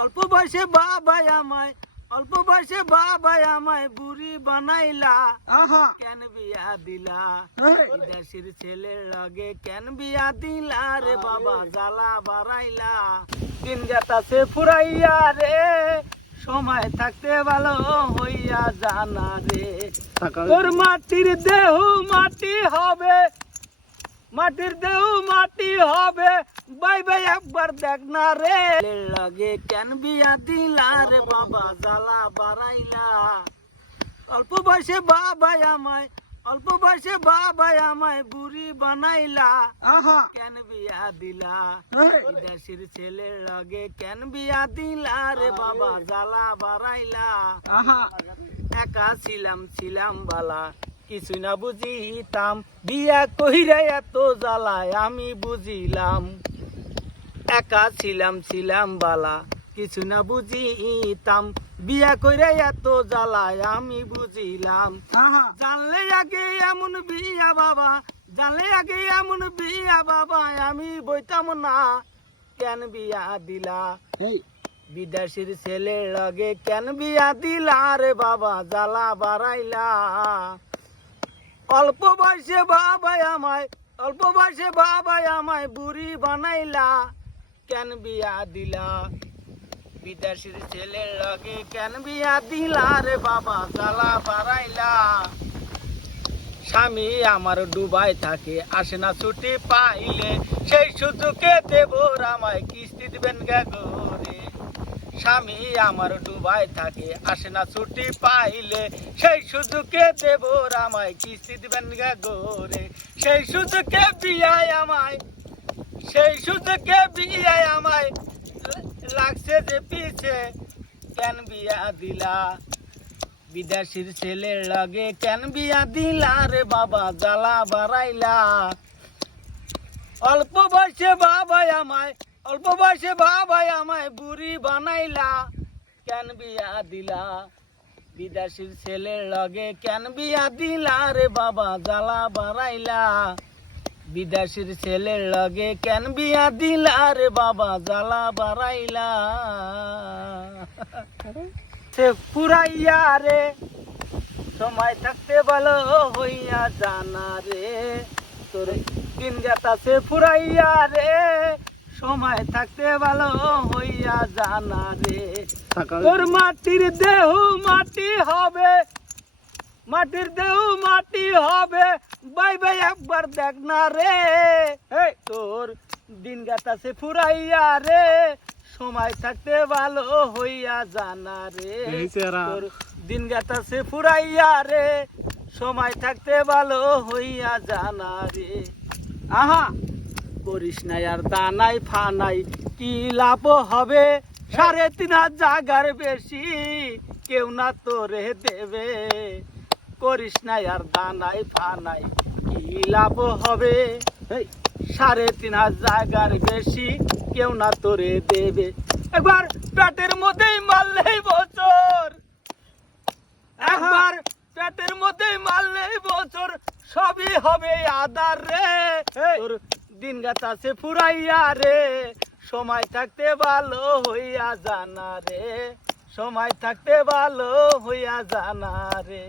অল্প বয়সে বাবাই আমায় বুড়ি বানাইলা। কেন বিয়া দিলা বিদেশির ছেলের লগে, কেন বিয়া দিলা রে বাবা জ্বালা বাড়াইলা। দিন যেতাছে ফুরাইয়া রে, সময় থাকতে ভালো হইয়া জানা রে। তোর মাটির দেহ মাটি হবে, মাটির দেহ মাটি হবে, বাই বাই একবার দেখ না রে। লাগে কেন বিয়া দিলা রে বাবা জ্বালা বাড়াইলা। অল্প বয়সে বাবাই আমায় বুড়ি বানাইলা। কেন বিয়া দিলা বিদেশির ছেলের লগে, কেন বিয়া দিলা রে বাবা জ্বালা বাড়াইলা। একা ছিলাম বালা, কিছু না বুঝিতাম, বিয়া কইরা এত জ্বালায় আমি বুঝিলাম। একা ছিলাম বালা, কিছু না বুঝিতাম, বিয়া কইরা এত জ্বালায় আমি বুঝিলাম। জানলে আগে এমন বিয়া বাবা আমি বইতাম না। কেন বিয়া দিলা বিদেশির ছেলের লগে, কেন বিয়া দিলা রে বাবা জ্বালা বাড়াইলা। অল্প বয়সে বাবাই আমায় বুড়ি বানাইলা। কেন বিয়া দিলা বিদেশির ছেলের লগে, কেন বিয়া দিলা রে বাবা জ্বালা বাড়াইলা। স্বামী আমার ডুবাই থাকে, আসে না ছুটি পাইলে, সেই সুযোগে দেবর আমায় কিস্তি দিবেন গেগরে। স্বামী আমার ডুবাই থাকে, আসে না ছুটি পাইলে, সেই সুযোগে দেবর আমায় কিস্তি দিবেন গেগরে। সেই সুযোগে বিয়ায় আমায় লাগছে যে পিছে। কেন বিয়া দিলা বিদেশির ছেলের লগে, কেন বিয়া দিলা রে বাবা জ্বালা বাড়াইলা। অল্প বয়সে বাবাই আমায় বুড়ি বানাইলা। কেন বিয়া দিলা বিদেশির ছেলের লগে, কেন বিয়া দিলা রে বাবা জ্বালা বাড়াইলা। বিদেশির ছেলের লগে, কেন বিয়া দিলা রে বাবা জ্বালা বাড়াইলা। সে ফুরাইয়া রে, সময় থাকতে ভালো হইয়া জানা রে। তোর দিন যেতাছে ফুরাইয়া রে, সময় থাকতে ভালো হইয়া জানা রে। তোর মাটির দেহ মাটি হবে, বাই বাই একবার দেখ না রে। তোর দিন যেতাছে ফুরাইয়া রে, সময় থাকতে ভালো হইয়া জানা রে। তোর দিন যেতাছে ফুরাইয়া রে, সময় থাকতে ভালো হইয়া জানা রে। করিস না আর দানাই ফানাই, কি লাভ হবে? 3.5 জাগার বেশি কেউ না তোরে দেবে। করিস না আর দানাই ফানাই, কি লাভ হবে? 3.5 জাগার বেশি কেউ না তোরে দেবে। একবার পেটের মধ্যেই মারলেই বছর, সবই হবে আদার রে। তোর দিন যেতাছে ফুরাইয়া রে, সময় থাকতে ভালো হইয়া জানা রে। সময় থাকতে ভালো হইয়া জানা রে।